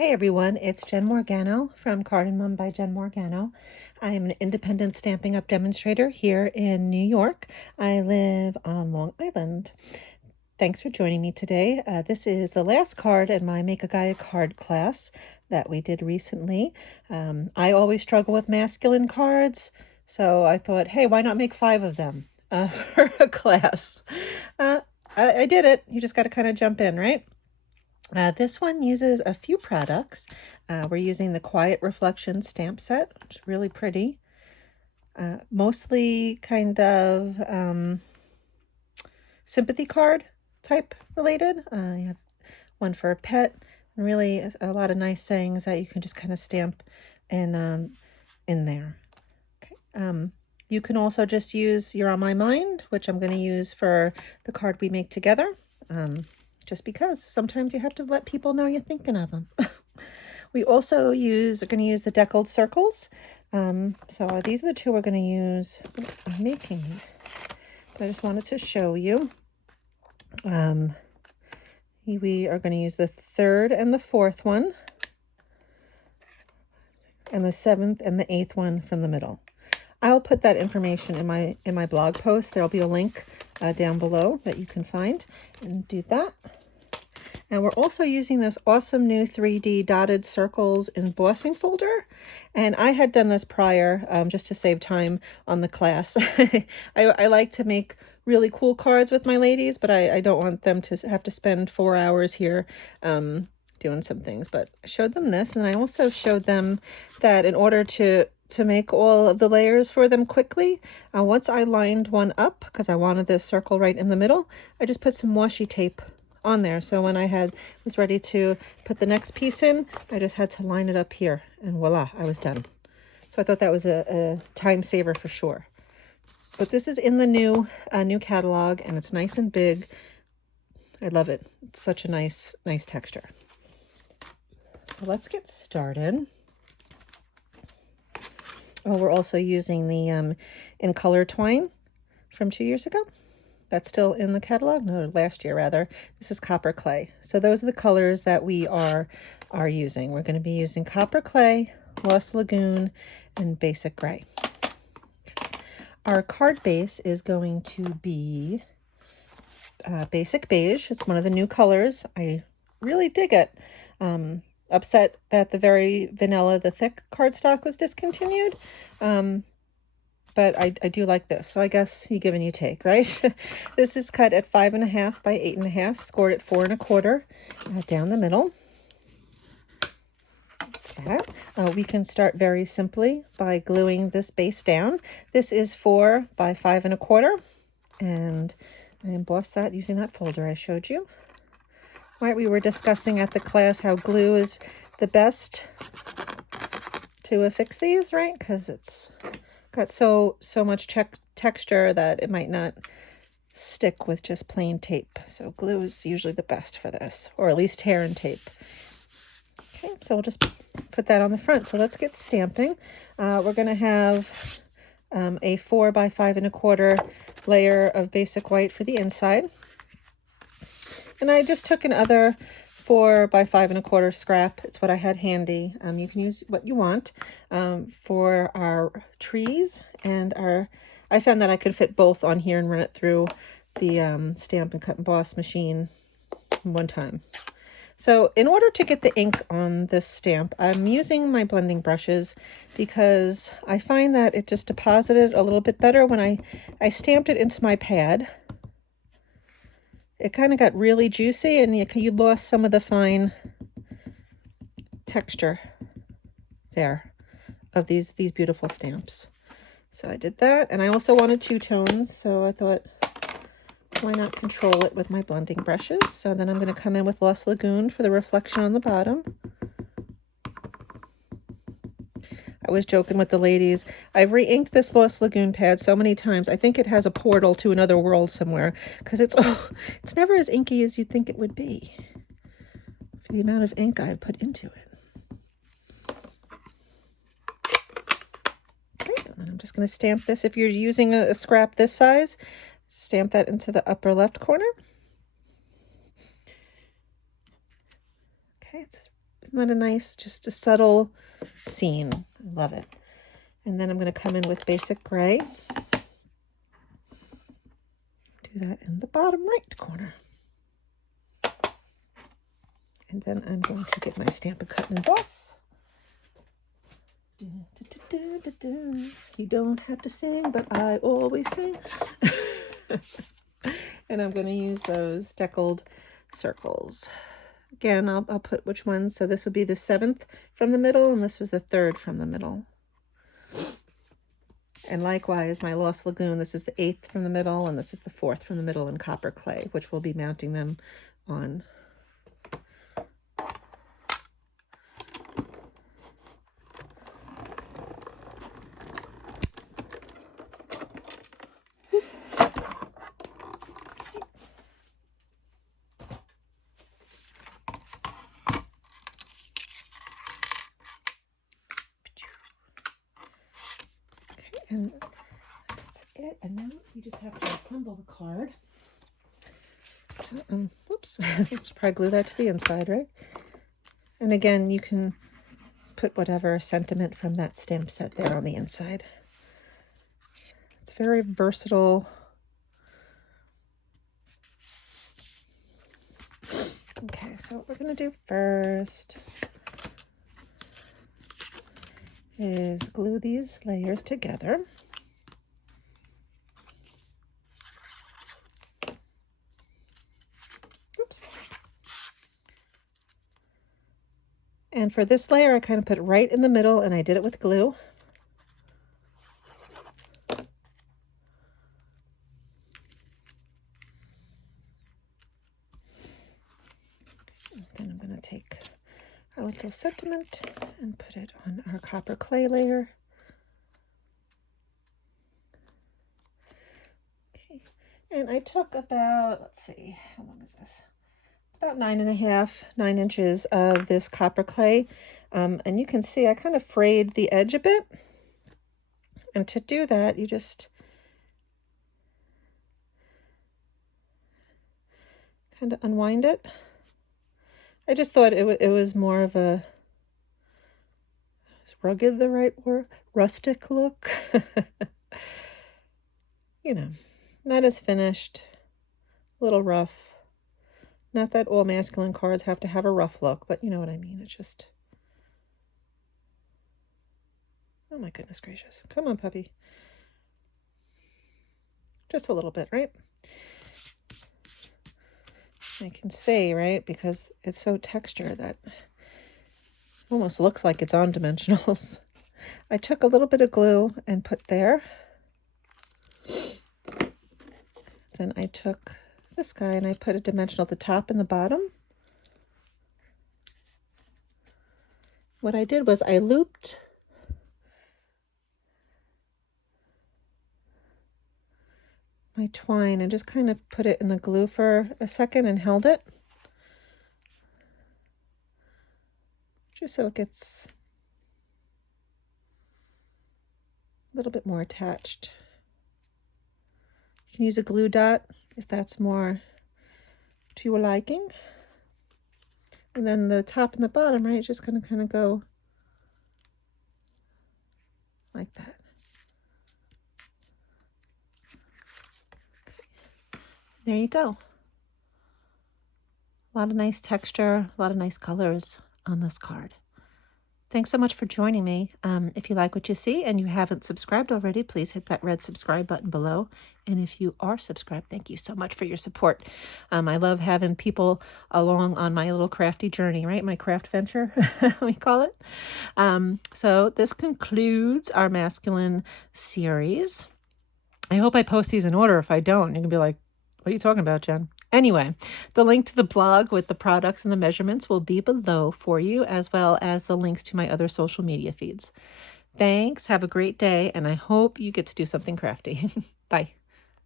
Hey everyone, it's Jen Morgano from Card and Mum by Jen Morgano. I am an independent Stampin' Up! Demonstrator here in New York. I live on Long Island. Thanks for joining me today. This is the last card in my Make a Gaia card class that we did recently. I always struggle with masculine cards, so I thought, hey, why not make 5 of them for a class? I did it. You just got to kind of jump in, right? This one uses a few products. We're using the Quiet Reflection stamp set, which is really pretty. Mostly kind of sympathy card type related. You have one for a pet, and really a lot of nice sayings that you can just kind of stamp in there. Okay. You can also just use You're on My Mind, which I'm going to use for the card we make together. Just because sometimes you have to let people know you're thinking of them. We also are going to use the deckled circles. So these are the two we're going to use. I'm making it. But I just wanted to show you. We are going to use the 3rd and the 4th one, and the 7th and the 8th one from the middle. I'll put that information in my blog post. There'll be a link down below that you can find and do that. And we're also using this awesome new 3D dotted circles embossing folder. And I had done this prior just to save time on the class. I like to make really cool cards with my ladies, but I don't want them to have to spend 4 hours here doing some things. But I showed them this, and I also showed them that in order to make all of the layers for them quickly, once I lined one up, because I wanted this circle right in the middle, I just put some washi tape on there. So when I was ready to put the next piece in, I just had to line it up here, and voila, I was done. So I thought that was a time saver for sure. But this is in the new catalog, and it's nice and big. I love it. It's such a nice texture. So let's get started. Oh, we're also using the In Color twine from 2 years ago. That's still in the catalog? No, last year rather. This is copper clay. So those are the colors that we are using. We're going to be using copper clay, Lost Lagoon, and basic gray. Our card base is going to be basic beige. It's one of the new colors. I really dig it. Upset that the very vanilla, the thick cardstock was discontinued. But I do like this, so I guess you give and you take, right? This is cut at 5.5 by 8.5, scored at 4 1/4 down the middle. That's that. We can start very simply by gluing this base down. This is 4 by 5 1/4, and I embossed that using that folder I showed you. Right, we were discussing at the class how glue is the best to affix these, right? Because it's got so much texture that it might not stick with just plain tape. So glue is usually the best for this, or at least tear and tape. Okay, so we'll just put that on the front. So let's get stamping. We're going to have a 4 by 5 1/4 layer of basic white for the inside. And I just took another 4 by 5 1/4 scrap. It's what I had handy. You can use what you want for our trees and I found that I could fit both on here and run it through the Stamp and Cut and Emboss machine one time. So in order to get the ink on this stamp, I'm using my blending brushes because I find that it just deposited a little bit better when I stamped it into my pad. It kind of got really juicy, and you lost some of the fine texture there of these beautiful stamps. So I did that, and I also wanted 2 tones, so I thought, why not control it with my blending brushes? So then I'm going to come in with Lost Lagoon for the reflection on the bottom. I was joking with the ladies. I've re-inked this Lost Lagoon pad so many times. I think it has a portal to another world somewhere, because it's never as inky as you'd think it would be for the amount of ink I've put into it. Okay, and I'm just going to stamp this. If you're using a scrap this size, stamp that into the upper left corner. Okay, it's Isn't that a nice, just a subtle scene? I love it. And then I'm going to come in with basic gray. Do that in the bottom right corner. And then I'm going to get my Stampin' Cut and Emboss. You don't have to sing, but I always sing. And I'm going to use those deckled circles. Again, I'll put which ones. So this would be the 7th from the middle, and this was the 3rd from the middle. And likewise, my Lost Lagoon, this is the 8th from the middle, and this is the 4th from the middle in copper clay, which we'll be mounting them on. And that's it. And then you just have to assemble the card. So, whoops, just probably glue that to the inside, right? And again, you can put whatever sentiment from that stamp set there on the inside. It's very versatile. Okay, so what we're going to do first is glue these layers together. Oops. And for this layer, I kind of put it right in the middle, and I did it with glue. Then I'm going to take our little sentiment and put it on our copper clay layer. Okay, and I took about, let's see, how long is this? About 9 inches of this copper clay. And you can see I kind of frayed the edge a bit. And to do that, you just kind of unwind it. I just thought it was more of a, is rugged the right word? Rustic look. You know, not as finished, a little rough. Not that all masculine cards have to have a rough look, but you know what I mean. It's just, oh my goodness gracious. Come on, puppy. Just a little bit, right? I can say, right, because it's so textured that it almost looks like it's on dimensionals. I took a little bit of glue and put there. Then I took this guy and I put a dimensional at the top and the bottom. What I did was I looped my twine and just kind of put it in the glue for a second and held it. Just so it gets a little bit more attached. You can use a glue dot if that's more to your liking. And then the top and the bottom, right, just gonna kind of go like that. There you go. A lot of nice texture, a lot of nice colors on this card. Thanks so much for joining me. If you like what you see and you haven't subscribed already, please hit that red subscribe button below. And if you are subscribed, thank you so much for your support. I love having people along on my little crafty journey, right? My craft venture, we call it. So this concludes our masculine series. I hope I post these in order. If I don't, you can be like, what are you talking about, Jen? Anyway, the link to the blog with the products and the measurements will be below for you, as well as the links to my other social media feeds. Thanks. Have a great day, and I hope you get to do something crafty. Bye.